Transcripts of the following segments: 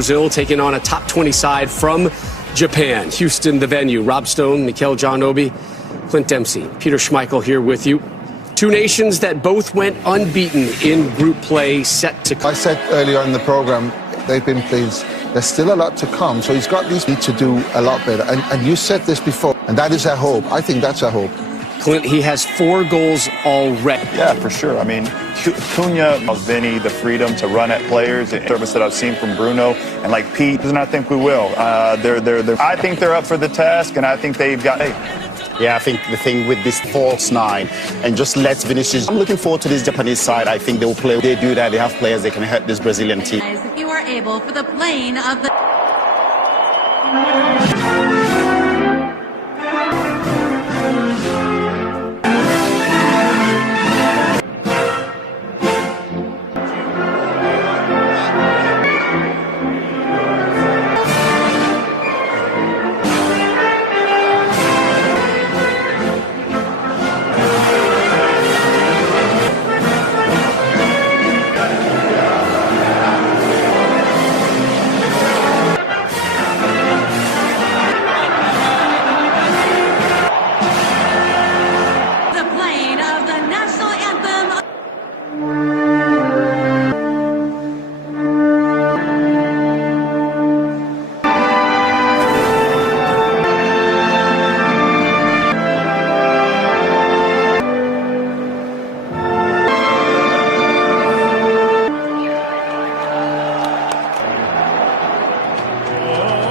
Brazil taking on a top 20 side from Japan. Houston, the venue. Rob Stone, Mikel John Obi, Clint Dempsey, Peter Schmeichel here with you. Two nations that both went unbeaten in group play, set to... I said earlier in the program, they've been pleased. There's still a lot to come, so he's got these need to do a lot better. And you said this before, and that is our hope. I think that's our hope. Clint, he has 4 goals already. Yeah, for sure. I mean, Cunha allows Vinny the freedom to run at players, the service that I've seen from Bruno, and like Pete, and I think we will. I think they're up for the task, and I think they've got... Yeah, I think the thing with this false 9 and just lets Vinicius... I'm looking forward to this Japanese side. I think they will play. They do that. They have players. They can hurt this Brazilian team. If you are able for the playing of the...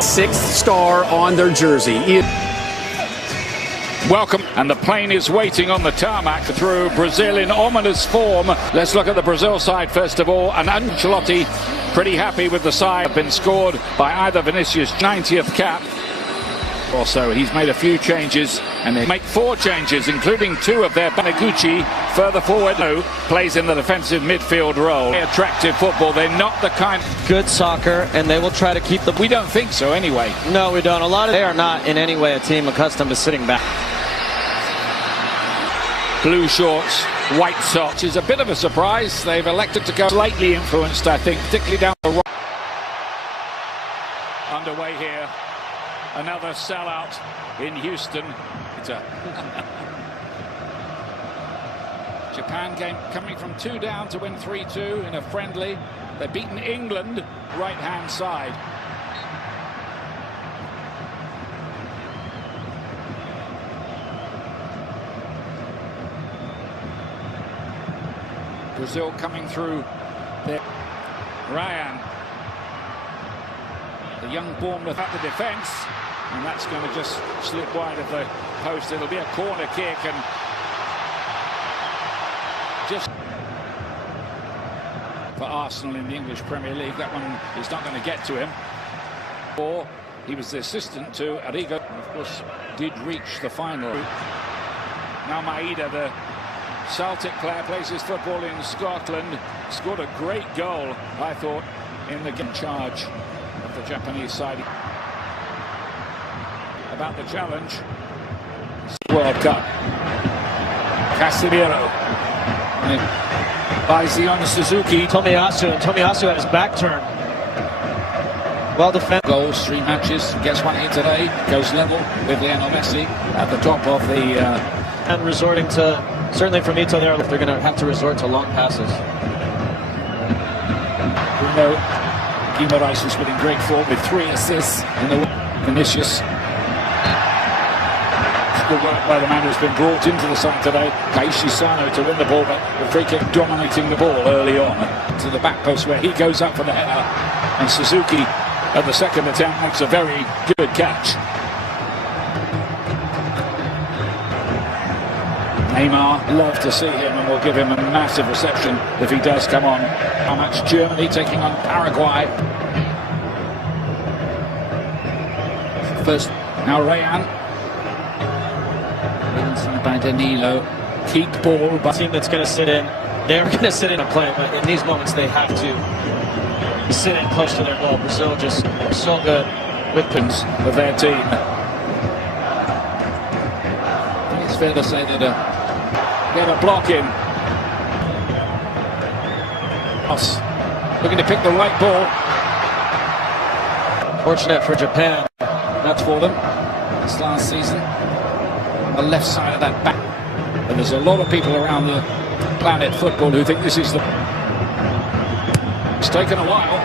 Sixth star on their jersey. Welcome, and the plane is waiting on the tarmac through Brazil in ominous form. Let's look at the Brazil side first of all, and Ancelotti pretty happy with the side. Have been scored by either Vinicius' 90th cap. Also, he's made a few changes, and they make 4 changes, including 2 of their Banigucci further forward. Plays in the defensive midfield role. Attractive football. They're not the kind... Good soccer, and they will try to keep the... We don't think so anyway. No, we don't. They are not in any way a team accustomed to sitting back. Blue shorts, white socks, which is a bit of a surprise. They've elected to go slightly influenced, I think, particularly down the right. Underway here. Another sellout in Houston. Japan game coming from 2 down to win 3-2 in a friendly. They've beaten England, right-hand side. Brazil coming through there. Ryan. The young Bournemouth at the defence, and that's going to just slip wide of the post. It'll be a corner kick, and just for Arsenal in the English Premier League, that one is not going to get to him. Or he was the assistant to Arrigo, and of course did reach the final. Now Maeda, the Celtic player, plays his football in Scotland, scored a great goal, I thought, in the game charge of the Japanese side. About the challenge. World Cup. Casemiro. By Zion Suzuki. Tomiyasu had his back turned. Well defended. Goals, 3 matches. Gets one here today. Goes level with Lionel Messi at the top of the... And resorting to, certainly from Ito there, they're going to have to resort to long passes. Bruno Guimaraes was in great form with 3 assists in the Vinicius. Good work by the man who's been brought into the side today, Kaishi Sano, to win the ball, but the free kick dominating the ball early on to the back post where he goes up for the header, and Suzuki at the second attempt makes a very good catch. Neymar, love to see him, and we'll give him a massive reception if he does come on. How much Germany taking on Paraguay. First, now Rayan. Inside by Danilo. Keep ball. But team that's going to sit in, they're going to sit in and play, but in these moments they have to sit in close to their goal. Brazil just so good with pins of their team. I think it's fair to say that get a block in. Looking to pick the right ball. Fortunate for Japan. That's for them. This last season. On the left side of that back. And there's a lot of people around the planet football who think this is the... It's taken a while.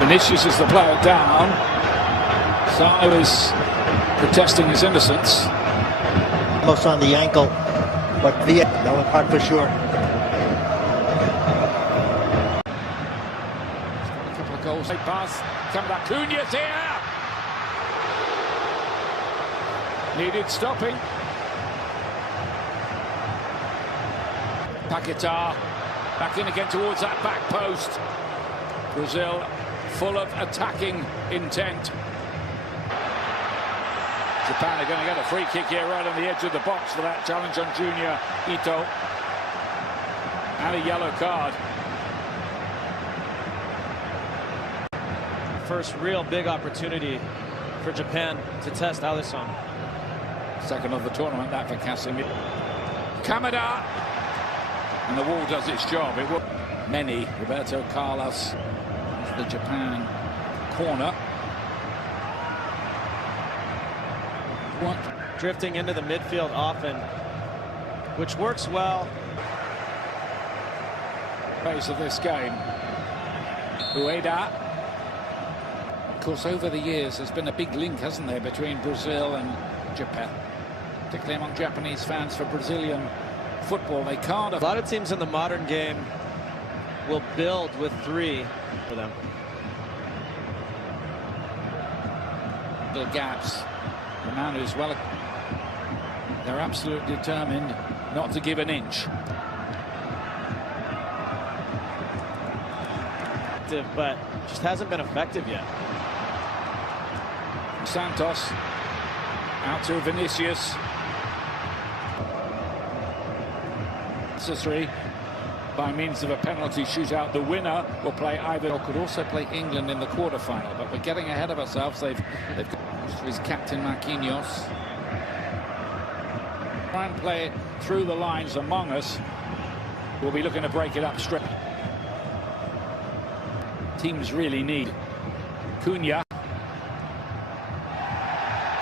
Vinicius is the player down. Sano is protesting his innocence. Almost on the ankle, but that was hard for sure. A couple of goals. Pass coming up. Cunha's here. Needed stopping. Paquetá back in again towards that back post. Brazil full of attacking intent. Japan are going to get a free kick here right on the edge of the box for that challenge on Junior Ito. And a yellow card. First real big opportunity for Japan to test Alisson. Second of the tournament, that for Casemiro. Kamada. And the wall does its job. It will. Many. Roberto Carlos. The Japan corner. What? Drifting into the midfield often, which works well. Pace of this game. Ueda. Of course, over the years, there's been a big link, hasn't there, between Brazil and Japan, particularly among Japanese fans for Brazilian football. They can't. A lot of teams in the modern game will build with three for them. Little gaps. The man who's well. They're absolutely determined not to give an inch. But just hasn't been effective yet. Santos out to Vinicius. It's a 3 by means of a penalty shootout. The winner will play either, or could also play England in the quarterfinal. But we're getting ahead of ourselves. They've got his captain Marquinhos. Try and play it through the lines among us. We'll be looking to break it up straight. Teams really need Cunha.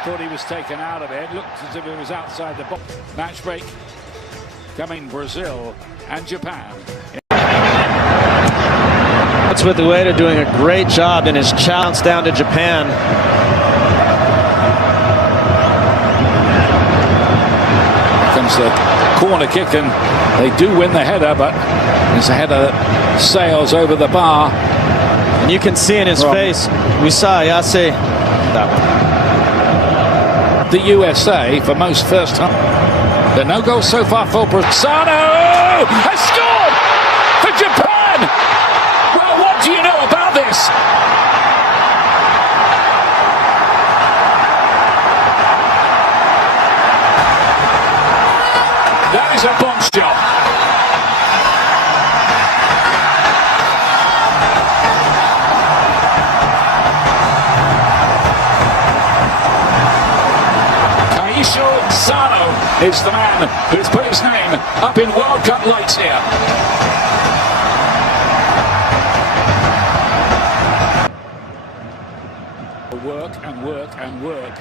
Thought he was taken out of it. Looked as if it was outside the box. Match break coming Brazil and Japan. That's with Ueda doing a great job in his challenge down to Japan. Comes the corner kick and they do win the header, but there's a header that sails over the bar. And you can see in his face, we saw Yase that one. The USA for most first time. There are no goals so far for Sano has scored for Japan. Well, what do you know about this? That is a bombshell. Sano is the man who's put his name up in World Cup lights here. Work and work and work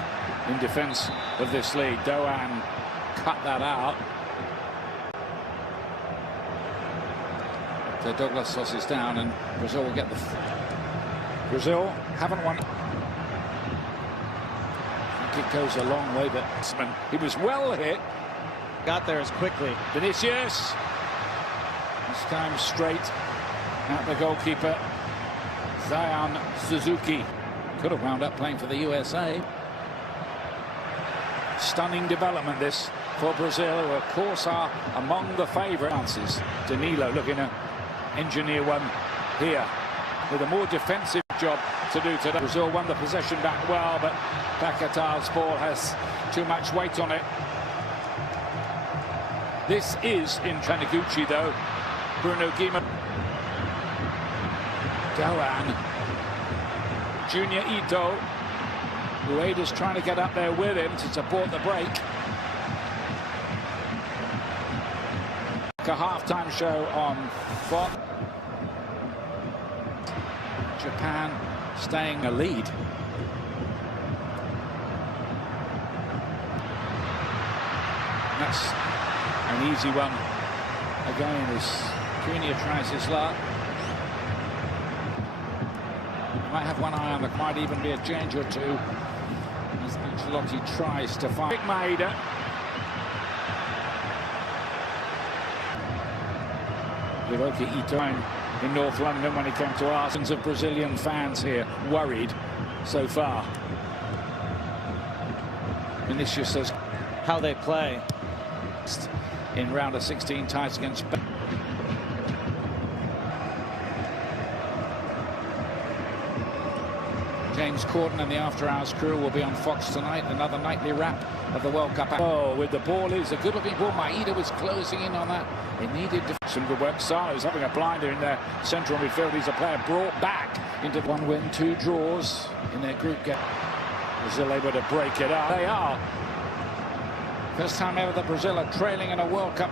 in defence of this lead. Doan cut that out. So Douglas tosses down and Brazil will get the... Brazil haven't won. It goes a long way, but he was well hit. Got there as quickly. Vinicius. This time straight at the goalkeeper, Zion Suzuki. Could have wound up playing for the USA. Stunning development this for Brazil, who of course are among the favourites. Danilo looking to engineer one here with a more defensive job to do today. Brazil won the possession back well, but Paquetá's ball has too much weight on it. This is in Taniguchi though. Bruno Guimaraes. Doan. Junior Ito. Ueda's trying to get up there with him to support the break. A half-time show on Fox. Japan staying a lead. That's an easy one. Again, as Cunha tries his luck. Might have one eye on it, might even be a change or two. As Ancelotti tries to find Big Maeda. Hiroki Ito in North London when he came to Arsenal. Of Brazilian fans here worried so far. Vinicius says How they play. in round of 16 ties against James Corden and the After Hours crew will be on Fox tonight. Another nightly wrap of the World Cup. Oh, with the ball is a good-looking ball. Maeda was closing in on that. It needed some good work. Salo's having a blinder in their central midfield. He's a player brought back into 1 win, 2 draws in their group game. Brazil able to break it up. They are. First time ever that Brazil are trailing in a World Cup.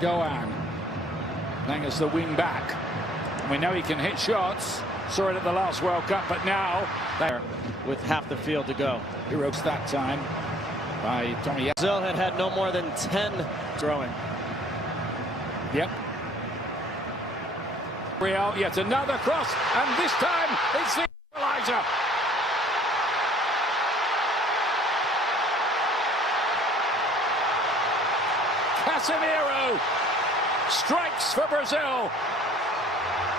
Goan playing as the wing back. We know he can hit shots. Saw it at the last World Cup, but now There with half the field to go. Heroes that time by Tommy. Brazil had no more than 10 throwing. Yep. Real, yet another cross, and this time it's the equalizer. Casemiro strikes for Brazil,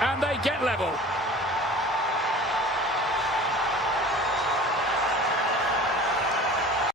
and they get level.